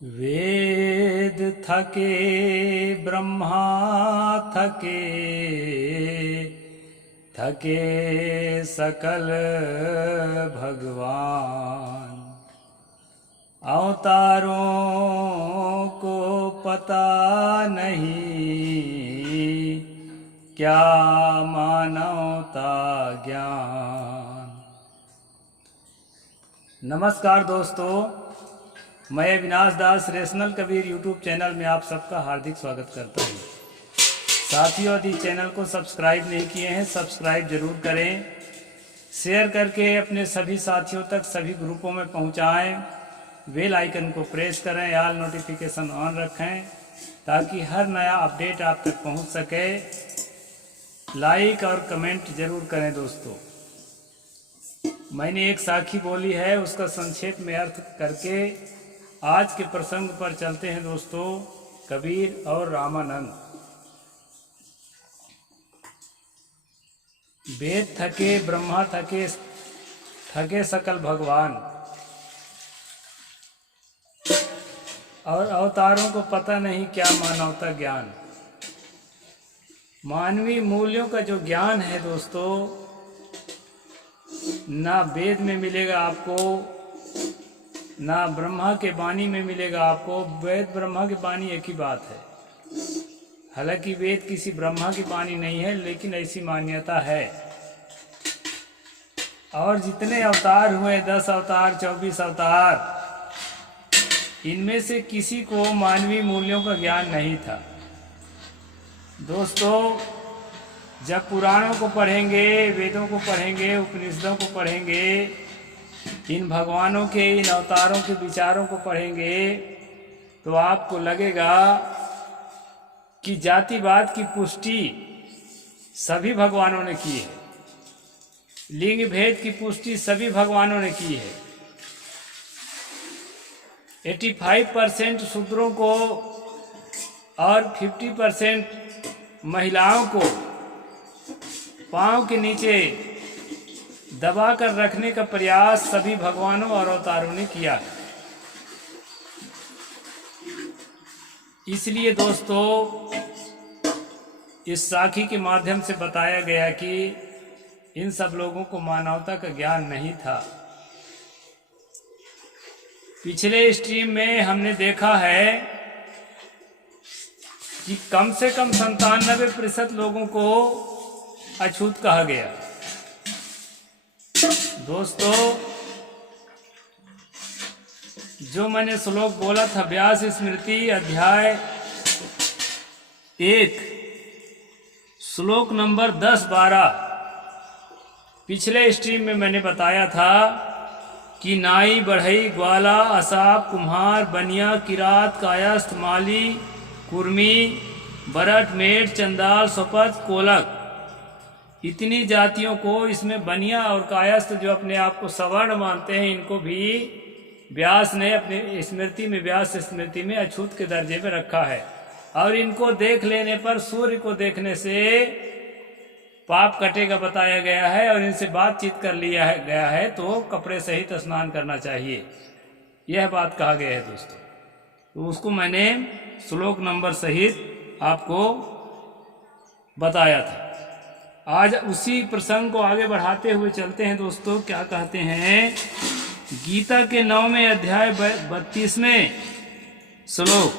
वेद थके ब्रह्मा थके, थके सकल भगवान। अवतारों को पता नहीं, क्या मानवता ज्ञान। नमस्कार दोस्तों, मैं अविनाश दास रेशनल कबीर यूट्यूब चैनल में आप सबका हार्दिक स्वागत करता हूँ। साथियों, यदि चैनल को सब्सक्राइब नहीं किए हैं, सब्सक्राइब जरूर करें। शेयर करके अपने सभी साथियों तक सभी ग्रुपों में पहुँचाएँ। बेल आइकन को प्रेस करें, ऑल नोटिफिकेशन ऑन रखें ताकि हर नया अपडेट आप तक पहुँच सके। लाइक और कमेंट जरूर करें दोस्तों। मैंने एक साखी बोली है, उसका संक्षेप में अर्थ करके आज के प्रसंग पर चलते हैं दोस्तों। कबीर और रामानंद। वेद थके ब्रह्मा थके, थके सकल भगवान। और अवतारों को पता नहीं, क्या मानवता ज्ञान। मानवीय मूल्यों का जो ज्ञान है दोस्तों, ना वेद में मिलेगा आपको, ना ब्रह्मा के वाणी में मिलेगा आपको। वेद ब्रह्मा की वाणी एक ही बात है। हालांकि वेद किसी ब्रह्मा की वाणी नहीं है, लेकिन ऐसी मान्यता है। और जितने अवतार हुए, 10 अवतार 24 अवतार, इनमें से किसी को मानवीय मूल्यों का ज्ञान नहीं था दोस्तों। जब पुराणों को पढ़ेंगे, वेदों को पढ़ेंगे, उपनिषदों को पढ़ेंगे, इन भगवानों के, इन अवतारों के विचारों को पढ़ेंगे, तो आपको लगेगा कि जातिवाद की पुष्टि सभी भगवानों ने की है। लिंग भेद की पुष्टि सभी भगवानों ने की है। 85% शूद्रों को और 50% महिलाओं को पांव के नीचे दबा कर रखने का प्रयास सभी भगवानों और अवतारों ने किया है। इसलिए दोस्तों, इस साखी के माध्यम से बताया गया कि इन सब लोगों को मानवता का ज्ञान नहीं था। पिछले स्ट्रीम में हमने देखा है कि कम से कम 97% लोगों को अछूत कहा गया। दोस्तों, जो मैंने श्लोक बोला था, व्यास स्मृति अध्याय 1 श्लोक नंबर 10-12, पिछले स्ट्रीम में मैंने बताया था कि नाई, बढ़ई, ग्वाला, असाप, कुम्हार, बनिया, किरात, कायस्थ, माली, कुर्मी, बरट, मेट, चंदाल, सोपत, कोलक, इतनी जातियों को, इसमें बनिया और कायस्थ जो अपने आप को सवर्ण मानते हैं, इनको भी व्यास ने अपनी स्मृति में, व्यास स्मृति में अछूत के दर्जे में रखा है। और इनको देख लेने पर, सूर्य को देखने से पाप कटेगा बताया गया है। और इनसे बातचीत कर लिया गया है तो कपड़े सहित स्नान करना चाहिए, यह बात कहा गया है दोस्तों। तो उसको मैंने श्लोक नंबर सहित आपको बताया था। आज उसी प्रसंग को आगे बढ़ाते हुए चलते हैं दोस्तों। क्या कहते हैं? गीता के 9वें अध्याय 32वें श्लोक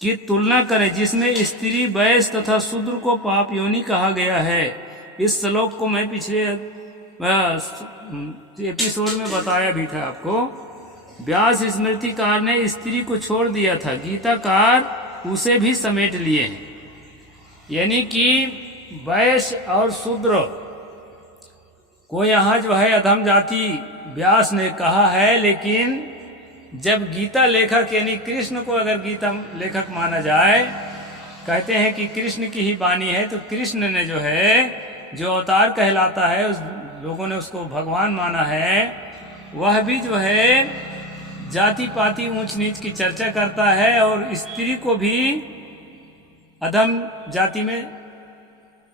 की तुलना करें, जिसमें स्त्री, वैश्य तथा शूद्र को पाप योनि कहा गया है। इस श्लोक को मैं पिछले एपिसोड में बताया भी था आपको। व्यास स्मृतिकार ने स्त्री को छोड़ दिया था, गीताकार उसे भी समेट लिए हैं। यानी कि वैश्य और शूद्र को यहाँ जो है अधम जाति व्यास ने कहा है। लेकिन जब गीता लेखक यानी कृष्ण को अगर गीता लेखक माना जाए, कहते हैं कि कृष्ण की ही वाणी है, तो कृष्ण ने जो है, जो अवतार कहलाता है, उस लोगों ने उसको भगवान माना है, वह भी जो है जाति पाति ऊंच नीच की चर्चा करता है और स्त्री को भी अधम जाति में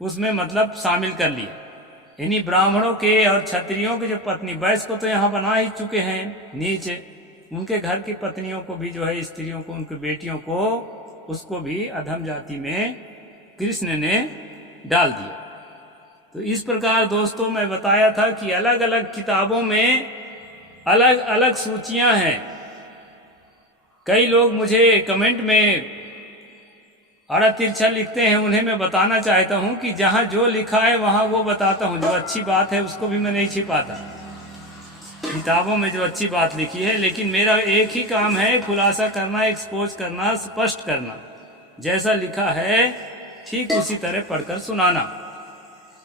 उसमें मतलब शामिल कर लिया। इन्हीं ब्राह्मणों के और क्षत्रियों के जो पत्नी, वैश्य को तो यहाँ बना ही चुके हैं नीचे, उनके घर की पत्नियों को भी जो है, स्त्रियों को, उनकी बेटियों को, उसको भी अधम जाति में कृष्ण ने डाल दिया। तो इस प्रकार दोस्तों मैं बताया था कि अलग अलग किताबों में अलग अलग सूचियां हैं। कई लोग मुझे कमेंट में आड़ा तिरछा लिखते हैं, उन्हें मैं बताना चाहता हूं कि जहां जो लिखा है वहां वो बताता हूं। जो अच्छी बात है उसको भी मैं नहीं छिपाता, किताबों में जो अच्छी बात लिखी है। लेकिन मेरा एक ही काम है, खुलासा करना, एक्सपोज करना, स्पष्ट करना। जैसा लिखा है ठीक उसी तरह पढ़कर सुनाना।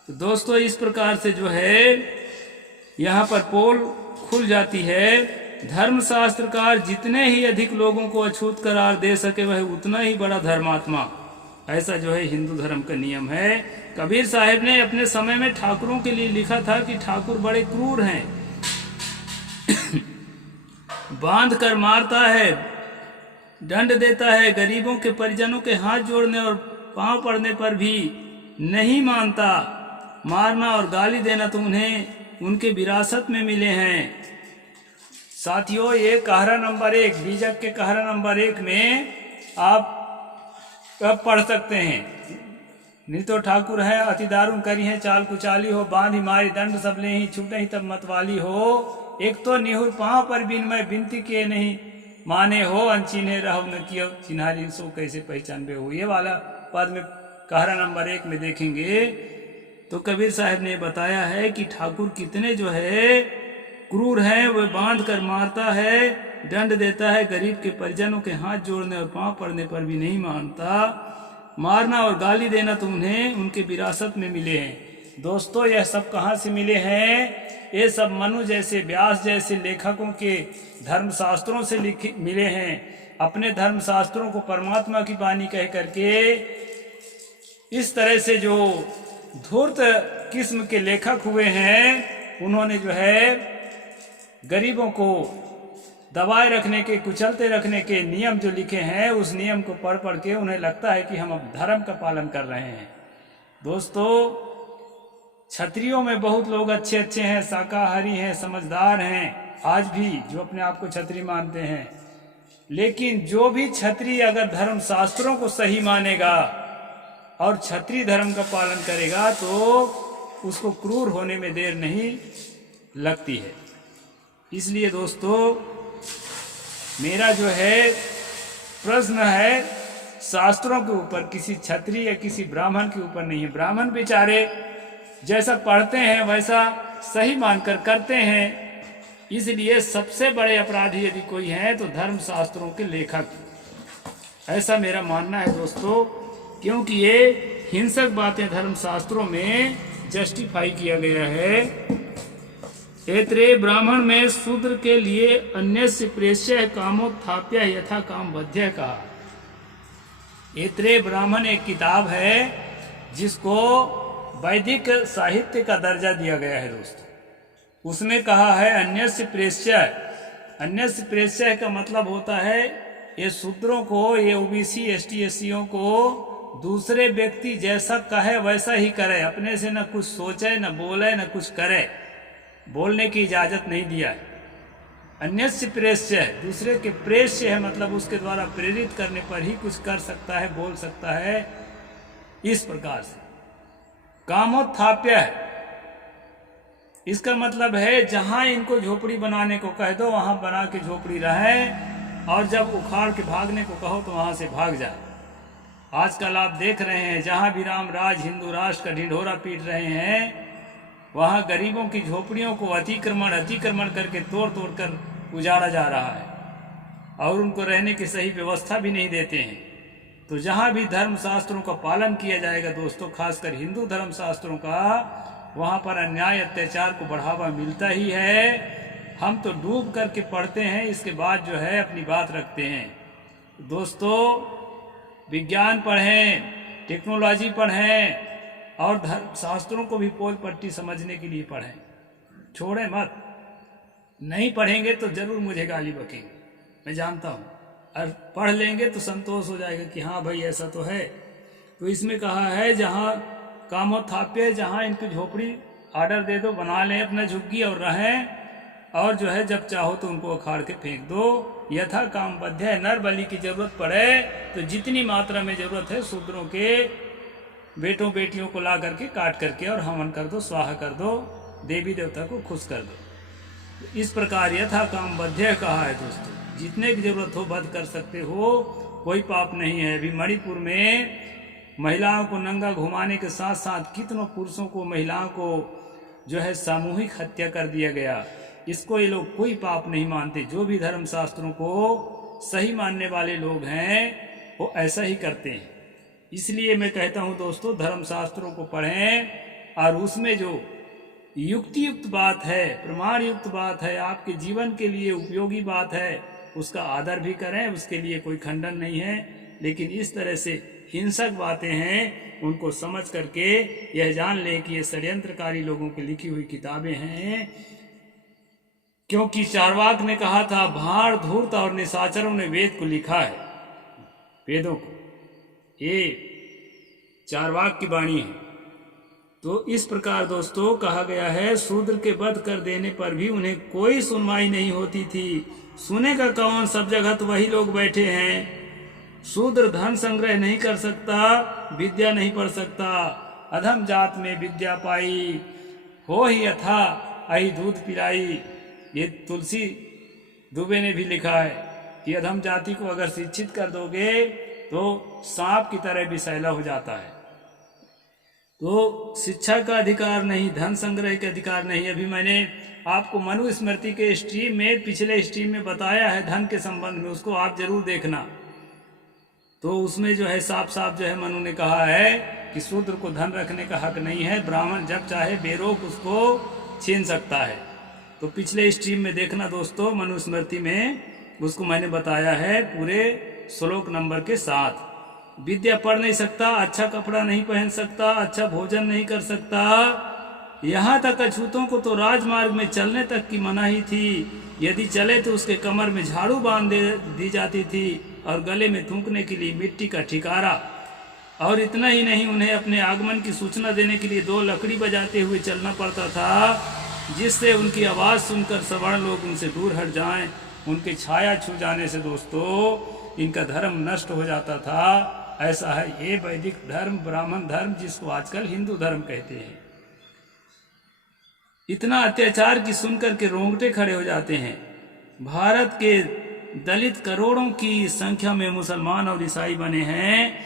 तो दोस्तों इस प्रकार से जो है यहाँ पर पोल खुल जाती है। धर्मशास्त्रकार जितने ही अधिक लोगों को अछूत करार दे सके वह उतना ही बड़ा धर्मात्मा, ऐसा जो है हिंदू धर्म का नियम है। कबीर साहब ने अपने समय में ठाकुरों के लिए लिखा था कि ठाकुर बड़े क्रूर हैं, बांध कर मारता है, दंड देता है, गरीबों के परिजनों के हाथ जोड़ने और पांव पड़ने पर भी नहीं मानता। मारना और गाली देना तो उन्हें उनके विरासत में मिले हैं। साथियों ये कहरा नंबर 1, बीजक के कहरा नंबर 1 में आप कब पढ़ सकते हैं। नृत्यो ठाकुर है, अति दारुण करी है, चाल कुचाली हो, बांधी मारी दंड सबले ही, छूटे ही तब मतवाली हो। एक तो निहुर पांव पर बिन मैं बिनती के नहीं माने हो, अनचिन्हे रहो न कियो चिन्हारी सो कैसे पहचान बे हो। ये वाला पद में कहरा नंबर 1 में देखेंगे तो कबीर साहब ने बताया है कि ठाकुर कितने जो है क्रूर है। वह बांध कर मारता है, दंड देता है, गरीब के परिजनों के हाथ जोड़ने और पांव पड़ने पर भी नहीं मानता। मारना और गाली देना तो उन्हें उनके विरासत में मिले हैं। दोस्तों यह सब कहाँ से मिले हैं? ये सब मनु जैसे, व्यास जैसे लेखकों के धर्मशास्त्रों से मिले हैं। अपने धर्मशास्त्रों को परमात्मा की वाणी कह करके इस तरह से जो धूर्त किस्म के लेखक हुए हैं, उन्होंने जो है गरीबों को दबाए रखने के, कुचलते रखने के नियम जो लिखे हैं, उस नियम को पढ़ पढ़ के उन्हें लगता है कि हम अब धर्म का पालन कर रहे हैं। दोस्तों क्षत्रियों में बहुत लोग अच्छे अच्छे हैं, शाकाहारी हैं, समझदार हैं, आज भी जो अपने आप को क्षत्रिय मानते हैं। लेकिन जो भी क्षत्रिय अगर धर्म शास्त्रों को सही मानेगा और क्षत्रिय धर्म का पालन करेगा तो उसको क्रूर होने में देर नहीं लगती है। इसलिए दोस्तों मेरा जो है प्रश्न है शास्त्रों के ऊपर, किसी क्षत्रिय या किसी ब्राह्मण के ऊपर नहीं है। ब्राह्मण बेचारे जैसा पढ़ते हैं वैसा सही मानकर करते हैं। इसलिए सबसे बड़े अपराधी यदि कोई है तो धर्म शास्त्रों के लेखक, ऐसा मेरा मानना है दोस्तों। क्योंकि ये हिंसक बातें धर्म शास्त्रों में जस्टिफाई किया गया है। एत्रे ब्राह्मण में शूद्र के लिए अन्य से प्रेष्य कामोत्थाप्य यथा काम बध्य कहा। एत्रे ब्राह्मण एक किताब है जिसको वैदिक साहित्य का दर्जा दिया गया है दोस्तों। उसमें कहा है अन्य से प्रेष्य। अन्य से प्रेष्य का मतलब होता है ये शूद्रों को, ये ओबीसी एसटी एससीओं को दूसरे व्यक्ति जैसा कहे वैसा ही करे, अपने से न कुछ सोचे, न बोले, न कुछ करे, बोलने की इजाजत नहीं दिया है। अन्यस्य प्रेष्य है, दूसरे के प्रेष्य है, मतलब उसके द्वारा प्रेरित करने पर ही कुछ कर सकता है, बोल सकता है। इस प्रकार से कामोत्थाप्य है, इसका मतलब है जहां इनको झोपड़ी बनाने को कह दो वहां बना के झोपड़ी रहे, और जब उखाड़ के भागने को कहो तो वहां से भाग जाए। आजकल आप देख रहे हैं जहां भी राम राज हिंदू राष्ट्र का ढिंढोरा पीट रहे हैं, वहां गरीबों की झोपड़ियों को अतिक्रमण करके तोड़ कर उजाड़ा जा रहा है और उनको रहने की सही व्यवस्था भी नहीं देते हैं। तो जहां भी धर्म शास्त्रों का पालन किया जाएगा दोस्तों, खासकर हिंदू धर्म शास्त्रों का, वहां पर अन्याय अत्याचार को बढ़ावा मिलता ही है। हम तो डूब करके पढ़ते हैं, इसके बाद जो है अपनी बात रखते हैं। दोस्तों विज्ञान पढ़ें, टेक्नोलॉजी पढ़ें और धर्म शास्त्रों को भी पोल पट्टी समझने के लिए पढ़ें, छोड़ें मत। नहीं पढ़ेंगे तो जरूर मुझे गाली बकेंगे, मैं जानता हूँ, और पढ़ लेंगे तो संतोष हो जाएगा कि हाँ भाई ऐसा तो है। तो इसमें कहा है जहाँ कामोत्थाप्य, जहाँ इनकी झोपड़ी ऑर्डर दे दो, बना लें अपना झुग्गी और रहें, और जो है जब चाहो तो उनको अखाड़ के फेंक दो। यथा काम बध्य है, नर बलि की जरूरत पड़े तो जितनी मात्रा में जरूरत है शूद्रों के बेटों बेटियों को ला करके काट करके और हवन कर दो, स्वाहा कर दो, देवी देवता को खुश कर दो। इस प्रकार यथा काम बध्य कहा है दोस्तों, जितने की जरूरत हो वध कर सकते हो, कोई पाप नहीं है। अभी मणिपुर में महिलाओं को नंगा घुमाने के साथ साथ कितनों पुरुषों को, महिलाओं को जो है सामूहिक हत्या कर दिया गया। इसको ये लोग कोई पाप नहीं मानते। जो भी धर्म शास्त्रों को सही मानने वाले लोग हैं वो ऐसा ही करते हैं। इसलिए मैं कहता हूँ दोस्तों, धर्म शास्त्रों को पढ़ें और उसमें जो युक्ति युक्त बात है, प्रमाण युक्त बात है, आपके जीवन के लिए उपयोगी बात है, उसका आदर भी करें, उसके लिए कोई खंडन नहीं है। लेकिन इस तरह से हिंसक बातें हैं, उनको समझ करके यह जान लें कि ये षड्यंत्रकारी लोगों की लिखी हुई किताबें हैं। क्योंकि चार्वाक ने कहा था, भाड़ धूर्त और निशाचरों ने वेद को लिखा है, वेदों को, ये चार्वाक की वाणी है। तो इस प्रकार दोस्तों कहा गया है, शूद्र के वध कर देने पर भी उन्हें कोई सुनवाई नहीं होती थी। सुनेगा कौन, सब जगह तो वही लोग बैठे हैं। शूद्र धन संग्रह नहीं कर सकता, विद्या नहीं पढ़ सकता। अधम जात में विद्या पाई, हो ही यथा अहि दूध पिलाई। ये तुलसी दुबे ने भी लिखा है कि अधम जाति को अगर शिक्षित कर दोगे तो सांप की तरह विषैला हो जाता है। तो शिक्षा का अधिकार नहीं, धन संग्रह के अधिकार नहीं। अभी मैंने आपको मनुस्मृति के स्ट्रीम में, पिछले स्ट्रीम में बताया है धन के संबंध में, उसको आप जरूर देखना। तो उसमें जो है साफ साफ जो है मनु ने कहा है कि शूद्र को धन रखने का हक नहीं है, ब्राह्मण जब चाहे बेरोक उसको छीन सकता है। तो पिछले स्ट्रीम में देखना दोस्तों, मनुस्मृति में उसको मैंने बताया है पूरे श्लोक नंबर के साथ। विद्या पढ़ नहीं सकता, अच्छा कपड़ा नहीं पहन सकता, अच्छा भोजन नहीं कर सकता, यहाँ तक अछूतों को तो राजमार्ग में चलने तक की मनाही थी। यदि चले तो उसके कमर में झाड़ू बांध दी जाती थी और गले में थूकने के लिए मिट्टी का ठिकारा। और इतना ही नहीं, उन्हें अपने आगमन की सूचना देने के लिए 2 लकड़ी बजाते हुए चलना पड़ता था, जिससे उनकी आवाज़ सुनकर सवर्ण लोग उनसे दूर हट जाएं। उनके छाया छू जाने से दोस्तों इनका धर्म नष्ट हो जाता था। ऐसा है ये वैदिक धर्म, ब्राह्मण धर्म, जिसको आजकल हिंदू धर्म कहते हैं। इतना अत्याचार की सुनकर के रोंगटे खड़े हो जाते हैं। भारत के दलित करोड़ों की संख्या में मुसलमान और ईसाई बने हैं,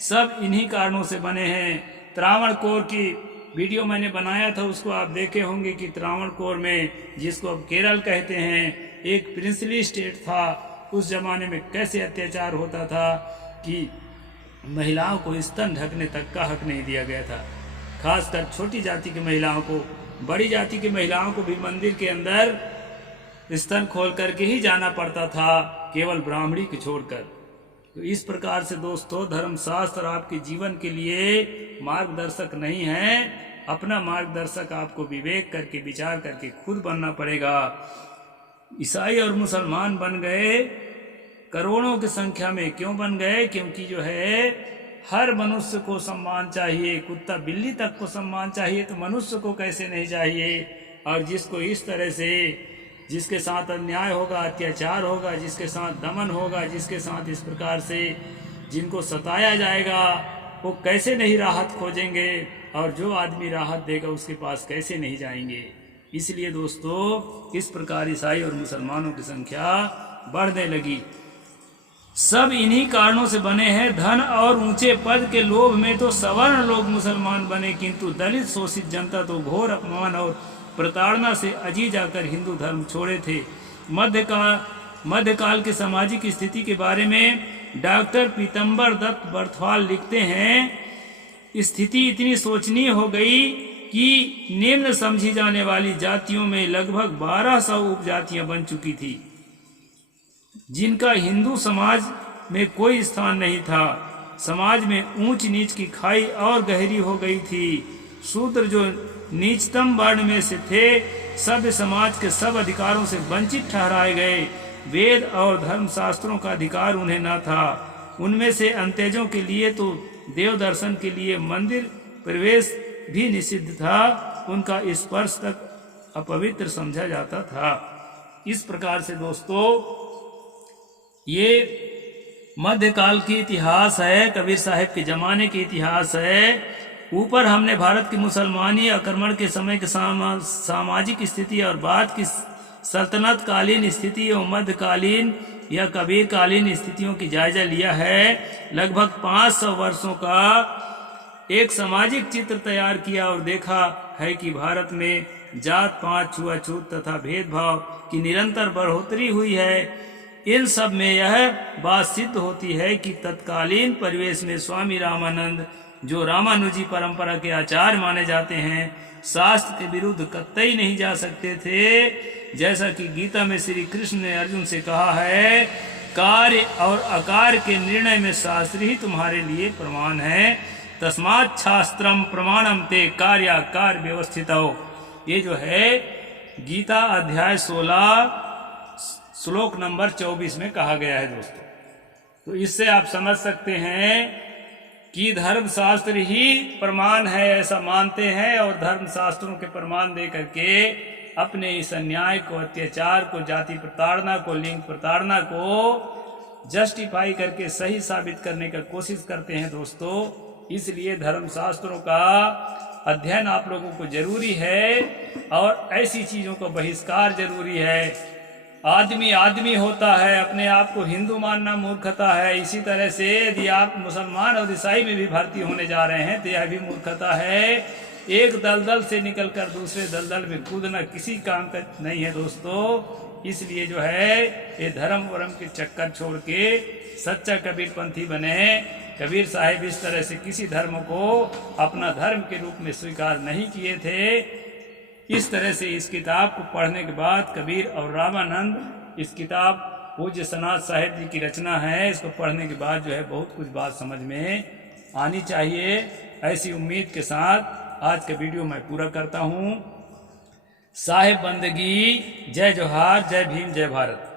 सब इन्हीं कारणों से बने हैं। त्रावणकोर की वीडियो मैंने बनाया था, उसको आप देखे होंगे कि त्रावणकोर में, जिसको अब केरल कहते हैं, एक प्रिंसली स्टेट था। उस जमाने में कैसे अत्याचार होता था कि महिलाओं को स्तन ढकने तक का हक नहीं दिया गया था। खासकर छोटी जाति की महिलाओं को, बड़ी जाति की महिलाओं को भी मंदिर के अंदर स्तन खोल करके ही जाना पड़ता था, केवल ब्राह्मणी को छोड़कर। तो इस प्रकार से दोस्तों धर्मशास्त्र आपके जीवन के लिए मार्गदर्शक नहीं है। अपना मार्गदर्शक आपको विवेक करके, विचार करके खुद बनना पड़ेगा। ईसाई और मुसलमान बन गए करोड़ों की संख्या में। क्यों बन गए? क्योंकि जो है हर मनुष्य को सम्मान चाहिए। कुत्ता बिल्ली तक को सम्मान चाहिए तो मनुष्य को कैसे नहीं चाहिए? और जिसको इस तरह से, जिसके साथ अन्याय होगा, अत्याचार होगा, जिसके साथ दमन होगा, जिसके साथ इस प्रकार से जिनको सताया जाएगा, वो कैसे नहीं राहत खोजेंगे? और जो आदमी राहत देगा उसके पास कैसे नहीं जाएंगे? इसलिए दोस्तों इस प्रकार ईसाई और मुसलमानों की संख्या बढ़ने लगी। सब इन्हीं कारणों से बने हैं। धन और ऊंचे पद के लोभ में तो सवर्ण लोग मुसलमान बने, किंतु दलित शोषित जनता तो घोर अपमान और प्रताड़ना से अजी जाकर हिंदू धर्म छोड़े थे। मध्यकाल के सामाजिक स्थिति के बारे में डॉक्टर पीतम्बर दत्त बर्थवाल लिखते हैं, स्थिति इतनी शोचनीय हो गई कि निम्न समझी जाने वाली जातियों में लगभग 1200 उपजातियां बन चुकी थी, जिनका हिंदू समाज में कोई स्थान नहीं था। समाज में ऊंच नीच की खाई और गहरी हो गई थी। शूद्र जो नीचतम वर्ण में से थे, सभ्य समाज के सब अधिकारों से वंचित ठहराए गए। वेद और धर्म शास्त्रों का अधिकार उन्हें न था। उनमें से अंत्यजों के लिए तो देव दर्शन के लिए मंदिर प्रवेश भी निषिद्ध था। उनका स्पर्श तक अपवित्र समझा जाता था। इस प्रकार से दोस्तों ये मध्यकाल की इतिहास है, कबीर साहब के ज़माने की इतिहास है। ऊपर हमने भारत की मुसलमानी आक्रमण के समय के सामाजिक स्थिति और बाद की सल्तनत कालीन स्थिति और मध्यकालीन या कबीर कालीन स्थितियों की जायजा लिया है। लगभग 500 वर्षों का एक सामाजिक चित्र तैयार किया और देखा है कि भारत में जात पात, छुआछूत तथा भेदभाव की निरंतर बढ़ोतरी हुई है। इन सब में यह बात सिद्ध होती है कि तत्कालीन परिवेश में स्वामी रामानंद, जो रामानुजी परंपरा के आचार्य माने जाते हैं, शास्त्र के विरुद्ध कतई नहीं जा सकते थे। जैसा कि गीता में श्री कृष्ण ने अर्जुन से कहा है, कार्य और अकार्य के निर्णय में शास्त्र ही तुम्हारे लिए प्रमाण है। तस्मात् शास्त्रम प्रमाणम ते कार्याकार व्यवस्थित हो। ये जो है गीता अध्याय 16 श्लोक नंबर 24 में कहा गया है दोस्तों। तो इससे आप समझ सकते हैं कि धर्मशास्त्र ही प्रमाण है, ऐसा मानते हैं और धर्मशास्त्रों के प्रमाण दे करके अपने इस अन्याय को, अत्याचार को, जाति प्रताड़ना को, लिंग प्रताड़ना को जस्टिफाई करके सही साबित करने का कोशिश करते हैं दोस्तों। इसलिए धर्मशास्त्रों का अध्ययन आप लोगों को जरूरी है और ऐसी चीज़ों का बहिष्कार जरूरी है। आदमी आदमी होता है, अपने आप को हिंदू मानना मूर्खता है। इसी तरह से यदि आप मुसलमान और ईसाई में भी भर्ती होने जा रहे हैं तो यह भी मूर्खता है। एक दलदल से निकलकर दूसरे दलदल में कूदना किसी काम का नहीं है दोस्तों। इसलिए जो है ये धर्म वरम के चक्कर छोड़ के सच्चा कबीरपंथी बने। कबीर साहिब इस तरह से किसी धर्म को अपना धर्म के रूप में स्वीकार नहीं किए थे। इस तरह से इस किताब को पढ़ने के बाद कबीर और रामानंद, इस किताब पूज्य सनातन साहिब जी की रचना है, इसको पढ़ने के बाद जो है बहुत कुछ बात समझ में आनी चाहिए। ऐसी उम्मीद के साथ आज का वीडियो मैं पूरा करता हूँ। साहिब बंदगी, जय जोहार, जय भीम, जय भारत।